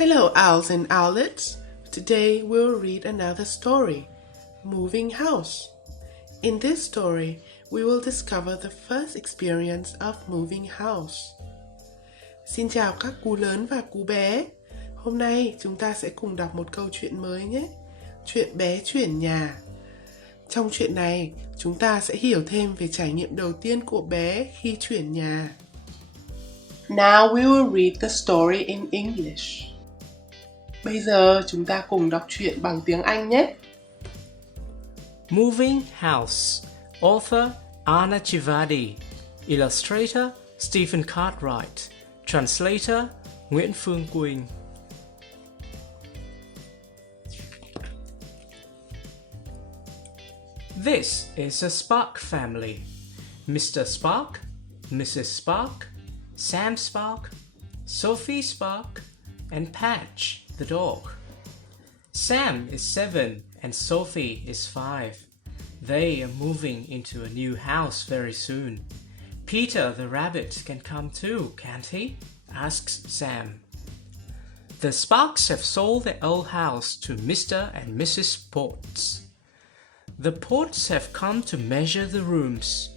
Hello, owls and owlets. Today we'll read another story, Moving House. In this story, we will discover the first experience of moving house. Xin chào các cú lớn và cú bé. Hôm nay chúng ta sẽ cùng đọc một câu chuyện mới nhé. Chuyện bé chuyển nhà. Trong chuyện này, chúng ta sẽ hiểu thêm về trải nghiệm đầu tiên của bé khi chuyển nhà. Now we will read the story in English. Bây giờ chúng ta cùng đọc truyện bằng tiếng Anh nhé. Moving House. Author Anna Chivadi. Illustrator Stephen Cartwright. Translator Nguyễn Phương Quỳnh. This is a Spark family. Mr. Spark, Mrs. Spark, Sam Spark, Sophie Spark, and Patch, the dog. Sam is 7 and Sophie is 5. They are moving into a new house very soon. Peter the rabbit can come too, can't he? Asks Sam. The Sparks have sold their old house to Mr. and Mrs. Potts. The Potts have come to measure the rooms.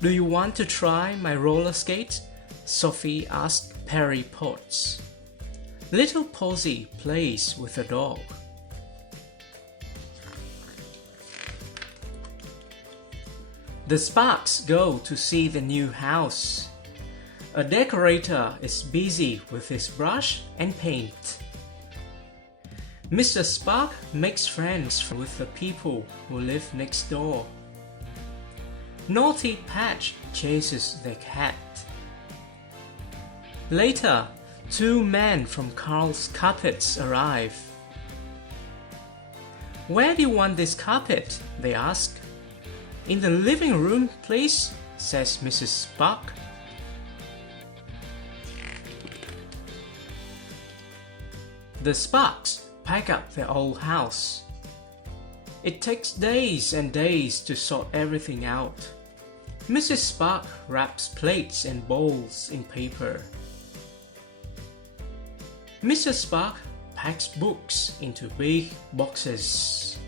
Do you want to try my roller skates? Sophie asked Perry Potts. Little Posy plays with the dog. The Sparks go to see the new house. A decorator is busy with his brush and paint. Mr. Spark makes friends with the people who live next door. Naughty Patch chases the cat. Later, 2 men from Carl's Carpets arrive. Where do you want this carpet? They ask. In the living room, please, says Mrs. Spark. The Sparks pack up their old house. It takes days and days to sort everything out. Mrs. Spark wraps plates and bowls in paper. Mr. Spark packs books into big boxes.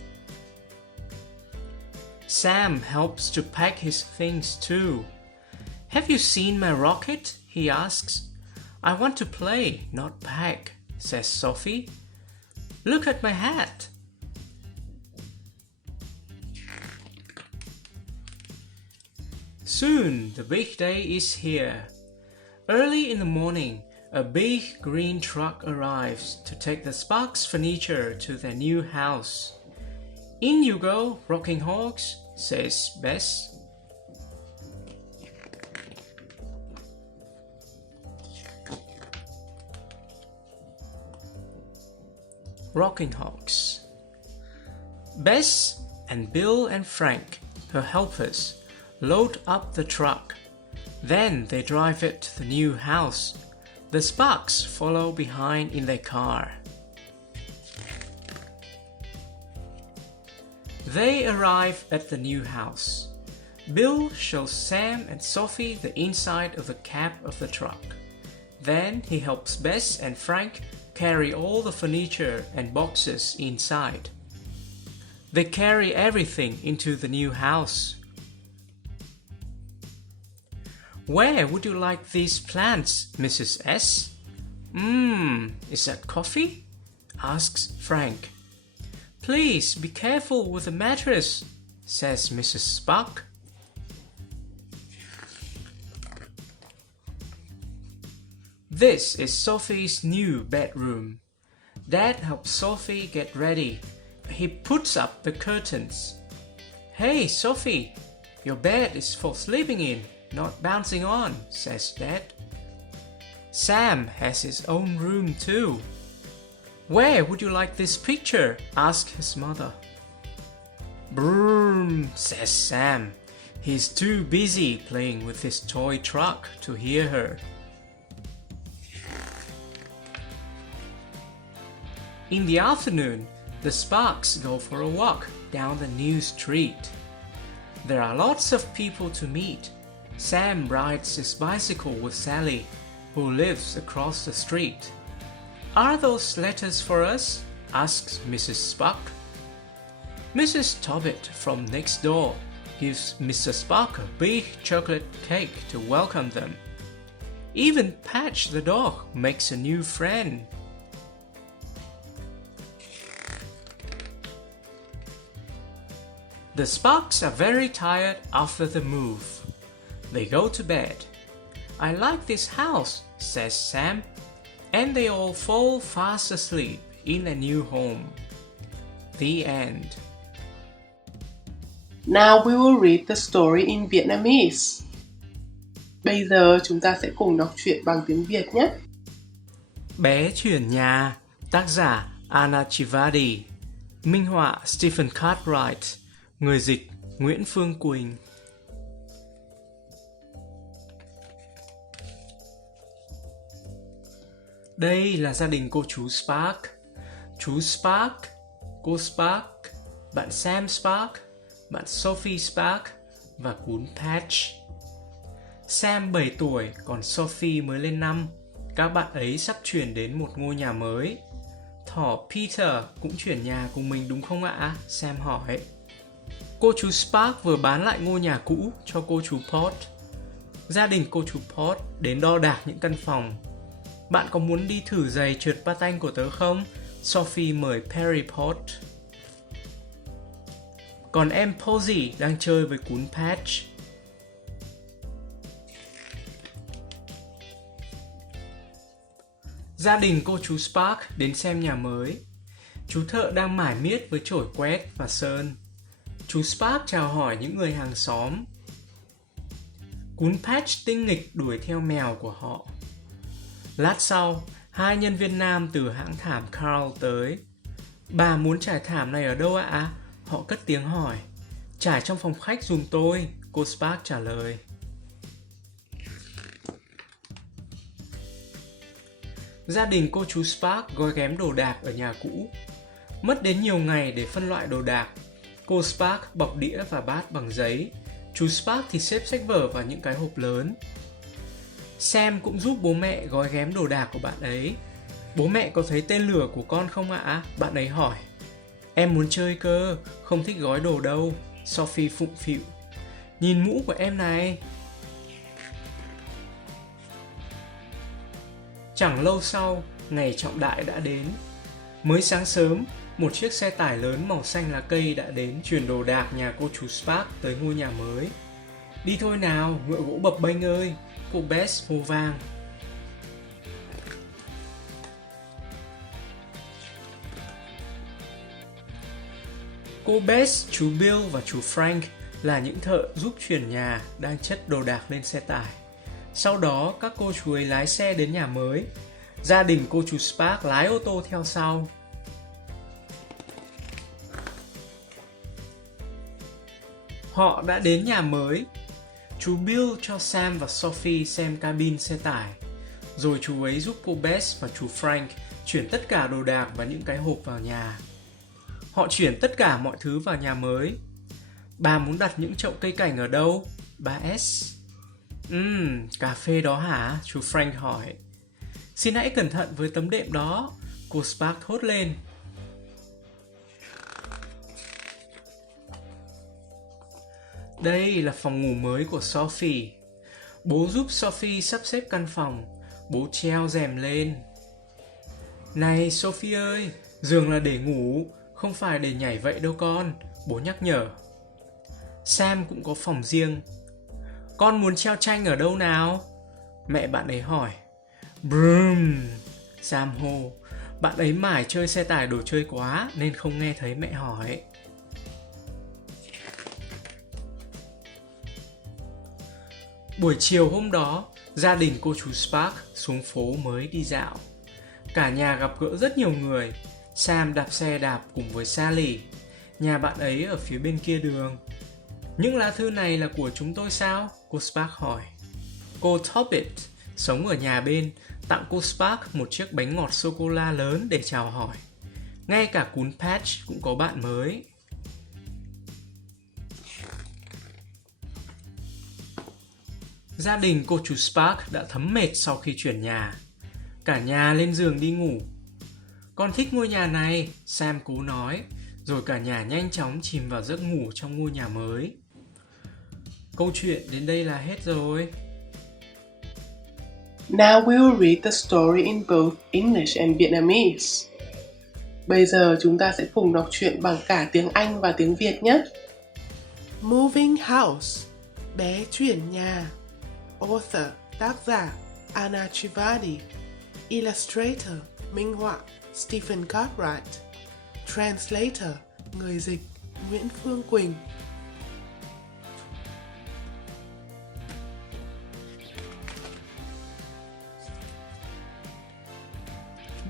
Sam helps to pack his things too. Have you seen my rocket? He asks. I want to play, not pack, says Sophie. Look at my hat. Soon the big day is here. Early in the morning, a big green truck arrives to take the Sparks' furniture to their new house. In you go, rocking horse, says Bess. Rocking Hogs. Bess and Bill and Frank, her helpers, load up the truck. Then they drive it to the new house. The Sparks follow behind in their car. They arrive at the new house. Bill shows Sam and Sophie the inside of the cab of the truck. Then he helps Bess and Frank carry all the furniture and boxes inside. They carry everything into the new house. Where would you like these plants, Mrs. S? Is that coffee? Asks Frank. Please be careful with the mattress, says Mrs. Spark. This is Sophie's new bedroom. Dad helps Sophie get ready. He puts up the curtains. Hey, Sophie, your bed is for sleeping in, not bouncing on, says Dad. Sam has his own room too. Where would you like this picture? Asks his mother. Broom, says Sam. He's too busy playing with his toy truck to hear her. In the afternoon, the Sparks go for a walk down the new street. There are lots of people to meet. Sam rides his bicycle with Sally, who lives across the street. Are those letters for us? Asks Mrs. Spark. Mrs. Tobbit from next door gives Mr. Spark a big chocolate cake to welcome them. Even Patch the dog makes a new friend. The Sparks are very tired after the move. They go to bed. I like this house, says Sam, and they all fall fast asleep in a new home. The end. Now we will read the story in Vietnamese. Bây giờ chúng ta sẽ cùng đọc truyện bằng tiếng Việt nhé. Bé chuyển nhà, tác giả Anna Chivadi, minh họa Stephen Cartwright, người dịch Nguyễn Phương Quỳnh. Đây là gia đình cô chú Spark. Chú Spark, cô Spark, bạn Sam Spark, bạn Sophie Spark và cún Patch. Sam 7 tuổi, còn Sophie mới lên 5. Các bạn ấy sắp chuyển đến một ngôi nhà mới. Thỏ Peter cũng chuyển nhà cùng mình đúng không ạ? Sam hỏi. Cô chú Spark vừa bán lại ngôi nhà cũ cho cô chú Pot. Gia đình cô chú Pot đến đo đạc những căn phòng. Bạn có muốn đi thử giày trượt patin của tớ không? Sophie mời Perry Pot. Còn em Posy đang chơi với cún Patch. Gia đình cô chú Spark đến xem nhà mới. Chú thợ đang mải miết với chổi quét và sơn. Chú Spark chào hỏi những người hàng xóm. Cún Patch tinh nghịch đuổi theo mèo của họ. Lát sau, 2 nhân viên nam từ hãng thảm Carl tới. Bà muốn trải thảm này ở đâu ạ? Họ cất tiếng hỏi. Trải trong phòng khách giùm tôi, cô Spark trả lời. Gia đình cô chú Spark gói ghém đồ đạc ở nhà cũ. Mất đến nhiều ngày để phân loại đồ đạc. Cô Spark bọc đĩa và bát bằng giấy. Chú Spark thì xếp sách vở vào những cái hộp lớn. Sam cũng giúp bố mẹ gói ghém đồ đạc của bạn ấy. Bố mẹ có thấy tên lửa của con không ạ? Bạn ấy hỏi. Em muốn chơi cơ, không thích gói đồ đâu. Sophie phụng phịu. Nhìn mũ của em này. Chẳng lâu sau, ngày trọng đại đã đến. Mới sáng sớm, một chiếc xe tải lớn màu xanh lá cây đã đến chuyển đồ đạc nhà cô chú Spark tới ngôi nhà mới. Đi thôi nào, ngựa gỗ bập bênh ơi, cô Bess hô vang. Cô Bess, chú Bill và chú Frank là những thợ giúp chuyển nhà đang chất đồ đạc lên xe tải. Sau đó, các cô chú ấy lái xe đến nhà mới. Gia đình cô chú Spark lái ô tô theo sau. Họ đã đến nhà mới. Chú Bill cho Sam và Sophie xem cabin xe tải. Rồi chú ấy giúp cô Bess và chú Frank chuyển tất cả đồ đạc và những cái hộp vào nhà. Họ chuyển tất cả mọi thứ vào nhà mới. Bà muốn đặt những chậu cây cảnh ở đâu? Bà S. Cà phê đó hả? Chú Frank hỏi. Xin hãy cẩn thận với tấm đệm đó, cô Spark thốt lên. Đây là phòng ngủ mới của Sophie. Bố giúp Sophie sắp xếp căn phòng. Bố treo rèm lên. Này Sophie ơi, giường là để ngủ, không phải để nhảy vậy đâu con, bố nhắc nhở. Sam cũng có phòng riêng. Con muốn treo tranh ở đâu nào? Mẹ bạn ấy hỏi. Broom, Sam hô. Bạn ấy mải chơi xe tải đồ chơi quá nên không nghe thấy mẹ hỏi. Buổi chiều hôm đó, gia đình cô chú Spark xuống phố mới đi dạo. Cả nhà gặp gỡ rất nhiều người. Sam đạp xe đạp cùng với Sally. Nhà bạn ấy ở phía bên kia đường. Những lá thư này là của chúng tôi sao? Cô Spark hỏi. Cô Tobbit sống ở nhà bên tặng cô Spark một chiếc bánh ngọt sô-cô-la lớn để chào hỏi. Ngay cả cún Patch cũng có bạn mới. Gia đình cô chú Spark đã thấm mệt sau khi chuyển nhà. Cả nhà lên giường đi ngủ. Con thích ngôi nhà này, Sam cú nói, rồi cả nhà nhanh chóng chìm vào giấc ngủ trong ngôi nhà mới. Câu chuyện đến đây là hết rồi. Now we will read the story in both English and Vietnamese. Bây giờ chúng ta sẽ cùng đọc truyện bằng cả tiếng Anh và tiếng Việt nhé. Moving House, bé chuyển nhà. Author, tác giả Anna Trivedi. Illustrator, minh họa Stephen Cartwright. Translator, người dịch Nguyễn Phương Quỳnh.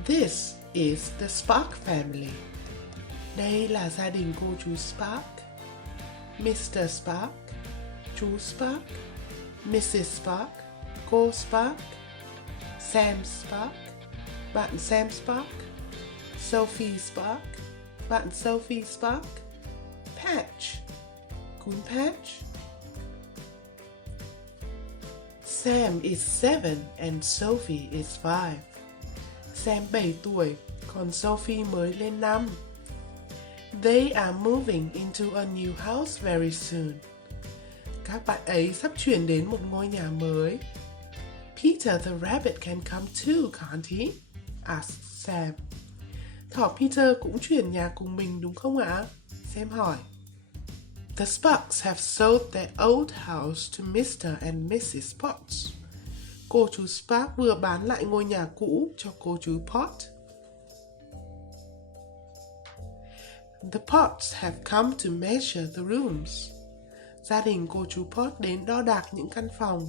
This is the Spark family. Đây là gia đình cô chú Spark. Mr. Spark, chú Spark, Mrs. Spark, cô Spark, Sam Spark, bạn Sam Spark, Sophie Spark, bạn Sophie Spark, Patch, cún Patch. Sam is 7 and Sophie is 5. Sam 7 tuổi, còn Sophie mới lên 5. They are moving into a new house very soon. Các bạn ấy sắp chuyển đến một ngôi nhà mới. Peter the rabbit can come too, can't he? Asked Sam. Thỏ Peter cũng chuyển nhà cùng mình đúng không ạ? Sam hỏi. The Sparks have sold their old house to Mr. and Mrs. Potts. Cô chú Spark vừa bán lại ngôi nhà cũ cho cô chú Potts. The Potts have come to measure the rooms. Gia đình cô chú Potts đến đo đạc những căn phòng.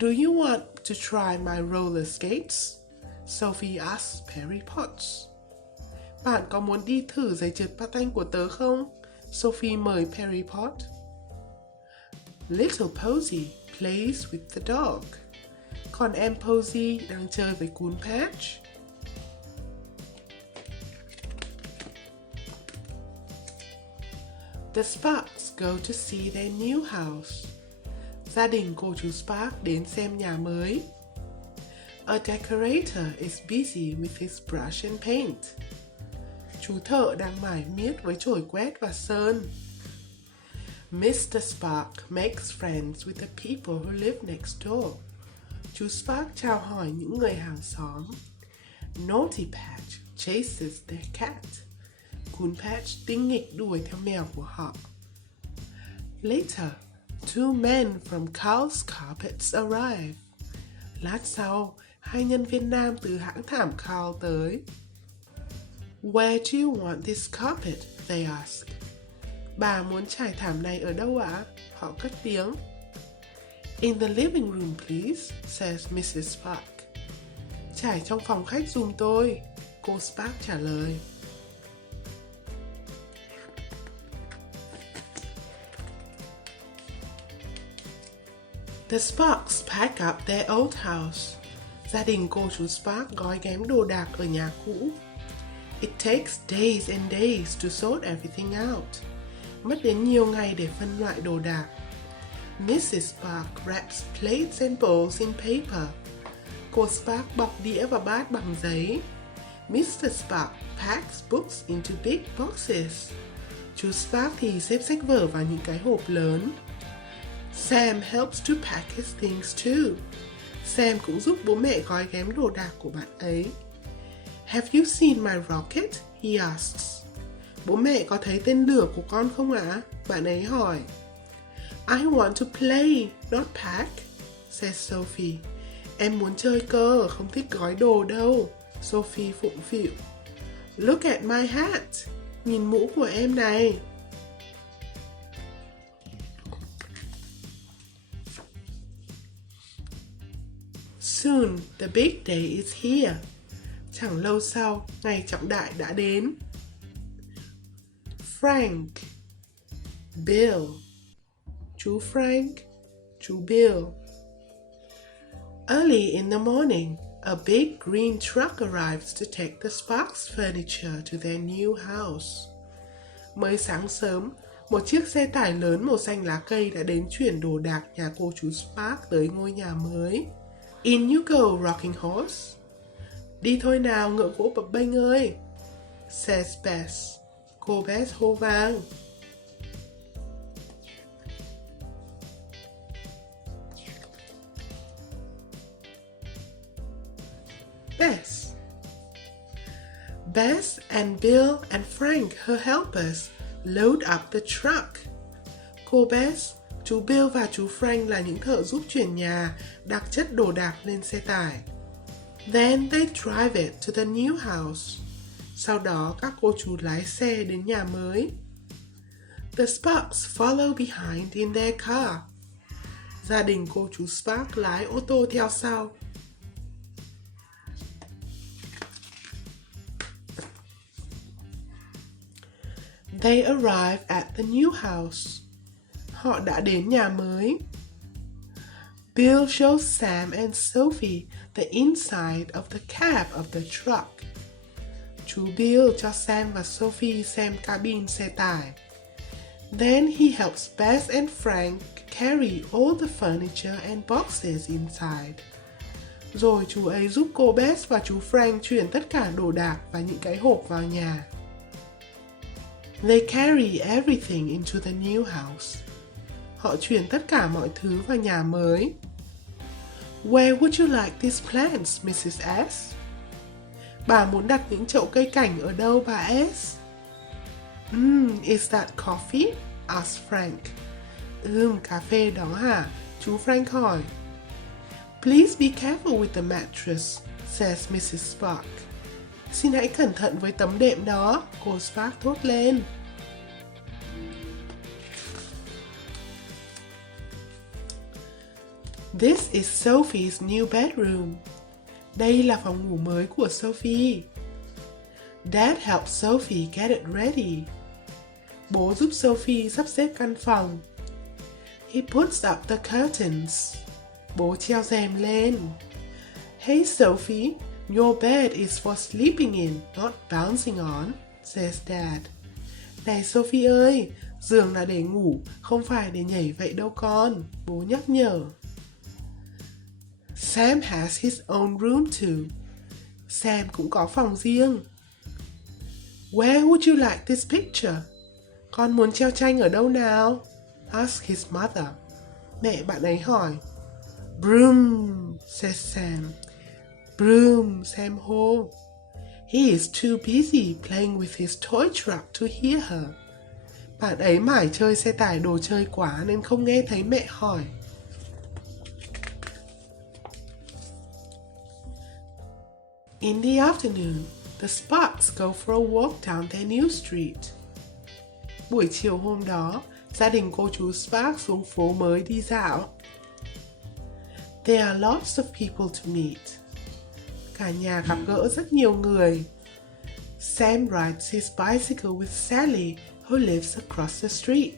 Do you want to try my roller skates? Sophie asked Perry Potts. Bạn có muốn đi thử giày trượt patin của tớ không? Sophie mời Perry Potts. Little Posy plays with the dog. Còn em Posy đang chơi với cún Patch. The Sparks go to see their new house. Gia đình cô chú Spark đến xem nhà mới. A decorator is busy with his brush and paint. Chú thợ đang mải miết với chổi quét và sơn. Mr. Spark makes friends with the people who live next door. Chú Spark chào hỏi những người hàng xóm. Naughty Patch chases their cat. Cún Patch tinh nghịch đuổi theo mèo của họ. Later, two men from Carl's Carpets arrive. Lát sau, 2 nhân viên nam từ hãng thảm Carl tới. Where do you want this carpet? They ask. Bà muốn trải thảm này ở đâu ạ? Họ cất tiếng. In the living room, please, says Mrs. Spark. Trải trong phòng khách giùm tôi, cô Spark trả lời. The Sparks pack up their old house. Gia đình cô chú Spark gói ghém đồ đạc ở nhà cũ. It takes days and days to sort everything out. Mất đến nhiều ngày để phân loại đồ đạc. Mrs. Spark wraps plates and bowls in paper. Cô Spark bọc đĩa và bát bằng giấy. Mr. Spark packs books into big boxes. Chú Spark thì xếp sách vở vào những cái hộp lớn. Sam helps to pack his things too. Sam cũng giúp bố mẹ gói ghém đồ đạc của bạn ấy. Have you seen my rocket? He asks. Bố mẹ có thấy tên lửa của con không ạ? Bạn ấy hỏi. I want to play, not pack, says Sophie. Em muốn chơi cơ, không thích gói đồ đâu. Sophie phụng phịu. Look at my hat. Nhìn mũ của em này. Soon, the big day is here. Chẳng lâu sau, ngày trọng đại đã đến. Frank, Bill, chú Frank, chú Bill. Early in the morning, a big green truck arrives to take the Sparks furniture to their new house. Mới sáng sớm, một chiếc xe tải lớn màu xanh lá cây đã đến chuyển đồ đạc nhà cô chú Spark tới ngôi nhà mới. In you go, rocking horse. Đi thôi nào ngựa gỗ bập bênh ơi, says Bess. Cô Bess hô vang. Bess and Bill and Frank, her helpers, load up the truck. Cô Bess, chú Bill và chú Frank là những thợ giúp chuyển nhà, đặt chất đồ đạc lên xe tải. Then they drive it to the new house. Sau đó các cô chú lái xe đến nhà mới. The Sparks follow behind in their car. Gia đình cô chú Spark lái ô tô theo sau. They arrive at the new house. Họ đã đến nhà mới. Bill shows Sam and Sophie the inside of the cab of the truck. Chú Bill cho Sam và Sophie xem cabin xe tải. Then he helps Bess and Frank carry all the furniture and boxes inside. Rồi chú ấy giúp cô Bess và chú Frank chuyển tất cả đồ đạc và những cái hộp vào nhà. They carry everything into the new house. Họ chuyển tất cả mọi thứ vào nhà mới. Where would you like these plants, Mrs. S? Bà muốn đặt những chậu cây cảnh ở đâu bà S? Is that coffee? Asked Frank. Cà phê đó hả? Chú Frank hỏi. Please be careful with the mattress, says Mrs. Spark. Xin hãy cẩn thận với tấm đệm đó, cô Spark thốt lên. This is Sophie's new bedroom. Đây là phòng ngủ mới của Sophie. Dad helps Sophie get it ready. Bố giúp Sophie sắp xếp căn phòng. He puts up the curtains. Bố treo rèm lên. Hey Sophie, your bed is for sleeping in, not bouncing on, says Dad. Này Sophie ơi, giường là để ngủ, không phải để nhảy vậy đâu con, bố nhắc nhở. Sam has his own room too. Sam cũng có phòng riêng. Where would you like this picture? Con muốn treo tranh ở đâu nào? Asked his mother. Mẹ bạn ấy hỏi. Broom, says Sam. Broom, Sam hô. He is too busy playing with his toy truck to hear her. Bạn ấy mải chơi xe tải đồ chơi quá nên không nghe thấy mẹ hỏi. In the afternoon, the Sparks go for a walk down their new street. Buổi chiều hôm đó, gia đình cô chú Sparks xuống phố mới đi dạo. There are lots of people to meet. Cả nhà gặp gỡ rất nhiều người. Sam rides his bicycle with Sally, who lives across the street.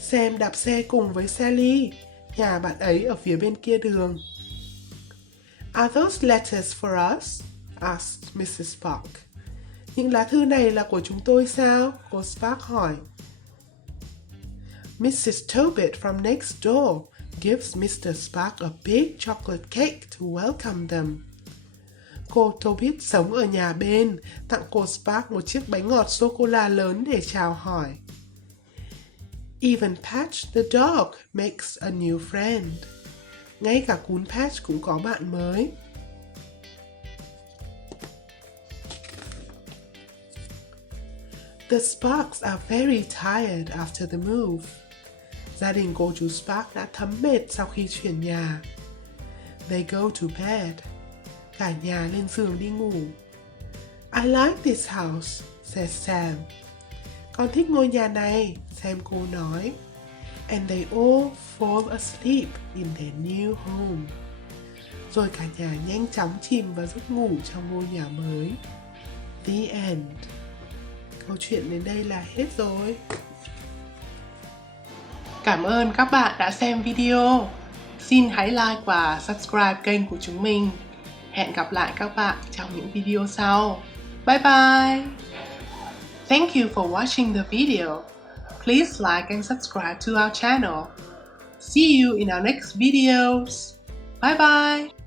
Sam đạp xe cùng với Sally, nhà bạn ấy ở phía bên kia đường. Are those letters for us? Asked Mrs. Spark. Những lá thư này là của chúng tôi sao? Cô Spark hỏi. Mrs. Tobit from next door gives Mr. Spark a big chocolate cake to welcome them. Cô Tobit sống ở nhà bên, tặng cô Spark một chiếc bánh ngọt sô-cô-la lớn để chào hỏi. Even Patch the dog makes a new friend. Ngay cả cún Patch cũng có bạn mới. The Sparks are very tired after the move. Gia đình cô chú Spark đã thấm mệt sau khi chuyển nhà. They go to bed. Cả nhà lên giường đi ngủ. I like this house, says Sam. Con thích ngôi nhà này, Sam cô nói. And they all fall asleep in their new home. Rồi cả nhà nhanh chóng chìm vào giấc ngủ trong ngôi nhà mới. The end. Câu chuyện đến đây là hết rồi. Cảm ơn các bạn đã xem video. Xin hãy like và subscribe kênh của chúng mình. Hẹn gặp lại các bạn trong những video sau. Bye bye! Thank you for watching the video. Please like and subscribe to our channel. See you in our next videos. Bye bye!